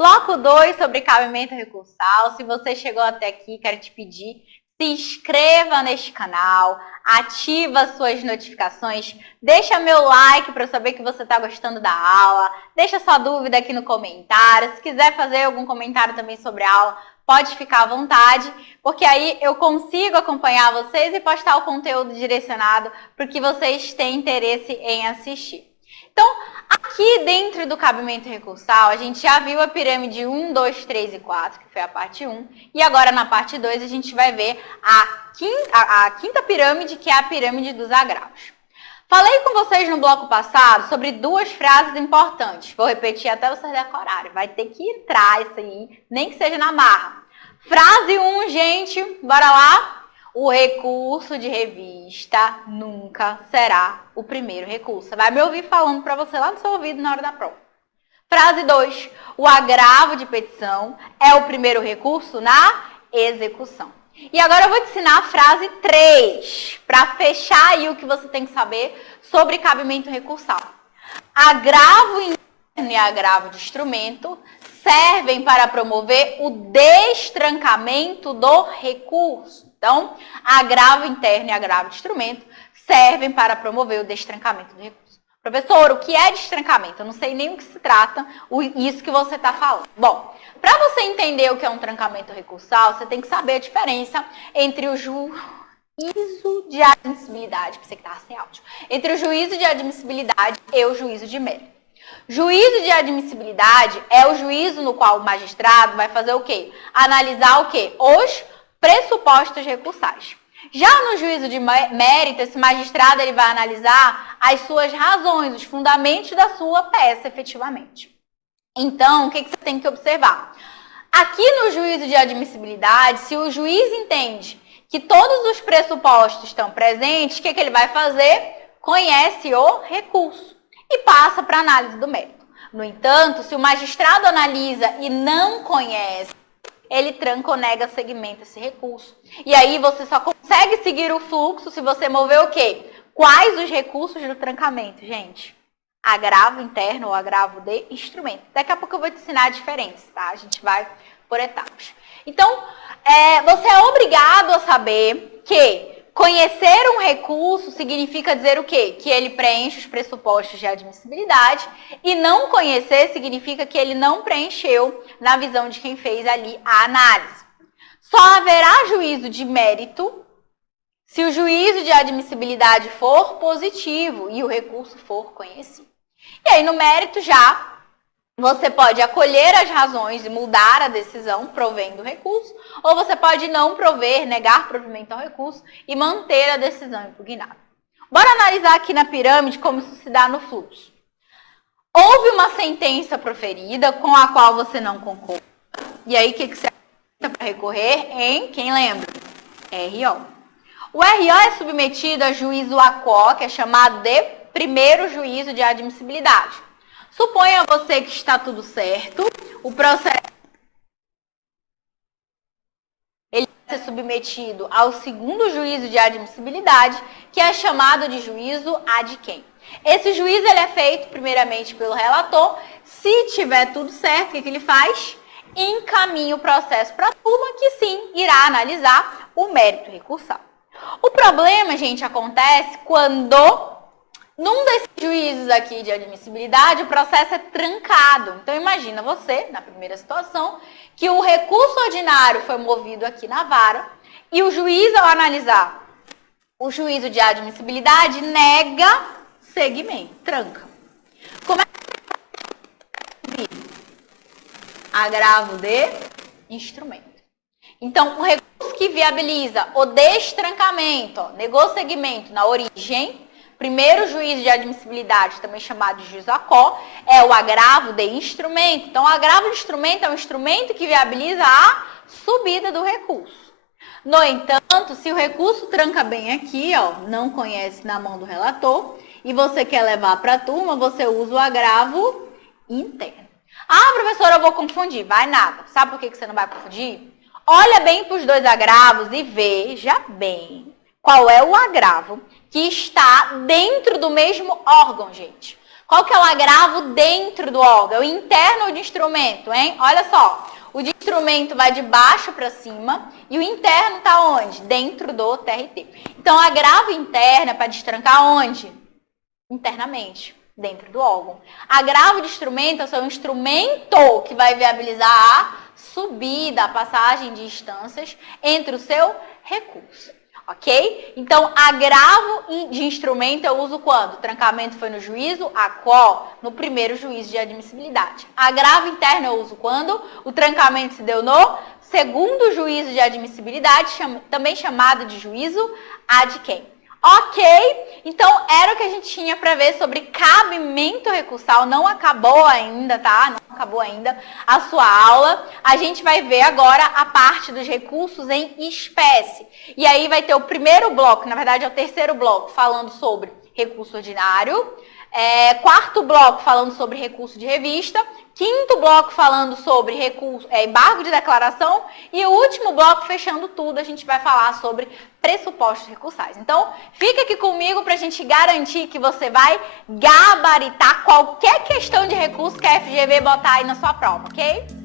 Bloco 2 sobre cabimento recursal. Se você chegou até aqui, quero te pedir, se inscreva neste canal, ativa suas notificações, deixa meu like para eu saber que você está gostando da aula, deixa sua dúvida aqui no comentário. Se quiser fazer algum comentário também sobre a aula, pode ficar à vontade, porque aí eu consigo acompanhar vocês e postar o conteúdo direcionado para o que vocês têm interesse em assistir. Então, aqui dentro do cabimento recursal, a gente já viu a pirâmide 1, 2, 3 e 4, que foi a parte 1. E agora, na parte 2, a gente vai ver a quinta pirâmide, que é a pirâmide dos agravos. Falei com vocês no bloco passado sobre duas frases importantes. Vou repetir até vocês decorarem. Vai ter que entrar isso aí, nem que seja na marra. Frase 1, gente, bora lá? O recurso de revista nunca será o primeiro recurso. Você vai me ouvir falando para você lá no seu ouvido na hora da prova. Frase 2. O agravo de petição é o primeiro recurso na execução. E agora eu vou te ensinar a frase 3, para fechar aí o que você tem que saber sobre cabimento recursal. Agravo interno e agravo de instrumento servem para promover o destrancamento do recurso. Então, agravo interno e agravo de instrumento servem para promover o destrancamento do recurso. Professor, o que é destrancamento? Eu não sei nem o que se trata, isso que você está falando. Bom, para você entender o que é um trancamento recursal, você tem que saber a diferença entre o juízo de admissibilidade, pensei que estava sem áudio, entre o juízo de admissibilidade e o juízo de mérito. Juízo de admissibilidade é o juízo no qual o magistrado vai fazer o quê? Analisar o quê? Os pressupostos recursais. Já no juízo de mérito, esse magistrado ele vai analisar as suas razões, os fundamentos da sua peça, efetivamente. Então, o que você tem que observar? Aqui no juízo de admissibilidade, se o juiz entende que todos os pressupostos estão presentes, o que ele vai fazer? Conhece o recurso e passa para a análise do mérito. No entanto, se o magistrado analisa e não conhece, ele tranca ou nega segmento esse recurso. E aí você só consegue seguir o fluxo se você mover o quê? Quais os recursos do trancamento, gente? Agravo interno ou agravo de instrumento. Daqui a pouco eu vou te ensinar a diferença, tá? A gente vai por etapas. Então, você é obrigado a saber que conhecer um recurso significa dizer o quê? Que ele preenche os pressupostos de admissibilidade e não conhecer significa que ele não preencheu na visão de quem fez ali a análise. Só haverá juízo de mérito se o juízo de admissibilidade for positivo e o recurso for conhecido. E aí no mérito já você pode acolher as razões e mudar a decisão provendo o recurso, ou você pode não prover, negar provimento ao recurso e manter a decisão impugnada. Bora analisar aqui na pirâmide como isso se dá no fluxo. Houve uma sentença proferida com a qual você não concorda. E aí o que você aceita para recorrer em, quem lembra? RO. O RO é submetido a juízo ACO, que é chamado de primeiro juízo de admissibilidade. Suponha você que está tudo certo, o processo ele vai ser submetido ao segundo juízo de admissibilidade, que é chamado de juízo ad quem. Esse juízo ele é feito primeiramente pelo relator. Se tiver tudo certo, o que ele faz? Encaminha o processo para a turma, que sim, irá analisar o mérito recursal. O problema, gente, acontece quando num desses juízos aqui de admissibilidade, o processo é trancado. Então, imagina você, na primeira situação, que o recurso ordinário foi movido aqui na vara e o juiz, ao analisar o juízo de admissibilidade, nega segmento, tranca. Como é que agravo de instrumento. Então, o recurso que viabiliza o destrancamento, negou segmento na origem, primeiro juízo de admissibilidade, também chamado de juízo ACO, é o agravo de instrumento. Então, o agravo de instrumento é um instrumento que viabiliza a subida do recurso. No entanto, se o recurso tranca bem aqui, ó, não conhece na mão do relator, e você quer levar para a turma, você usa o agravo interno. Ah, professora, eu vou confundir. Vai nada. Sabe por que você não vai confundir? Olha bem para os dois agravos e veja bem qual é o agravo que está dentro do mesmo órgão, gente. Qual que é o agravo dentro do órgão? É o interno ou de instrumento, hein? Olha só, o de instrumento vai de baixo para cima e o interno está onde? Dentro do TRT. Então, agravo interno é para destrancar onde? Internamente, dentro do órgão. Agravo de instrumento é o instrumento que vai viabilizar a subida, a passagem de instâncias entre o seu recurso. Ok? Então, agravo de instrumento eu uso quando? O trancamento foi no juízo a qual? No primeiro juízo de admissibilidade. Agravo interno eu uso quando? O trancamento se deu no segundo juízo de admissibilidade, também chamado de juízo ad quem? Ok, então era o que a gente tinha para ver sobre cabimento recursal, não acabou ainda, tá? Não acabou ainda a sua aula. A gente vai ver agora a parte dos recursos em espécie. E aí vai ter o primeiro bloco, na verdade é o terceiro bloco, falando sobre recurso ordinário. Quarto bloco falando sobre recurso de revista. Quinto bloco falando sobre recurso, embargo de declaração. E o último bloco, fechando tudo, a gente vai falar sobre pressupostos recursais. Então, fica aqui comigo para a gente garantir que você vai gabaritar qualquer questão de recurso que a FGV botar aí na sua prova, ok?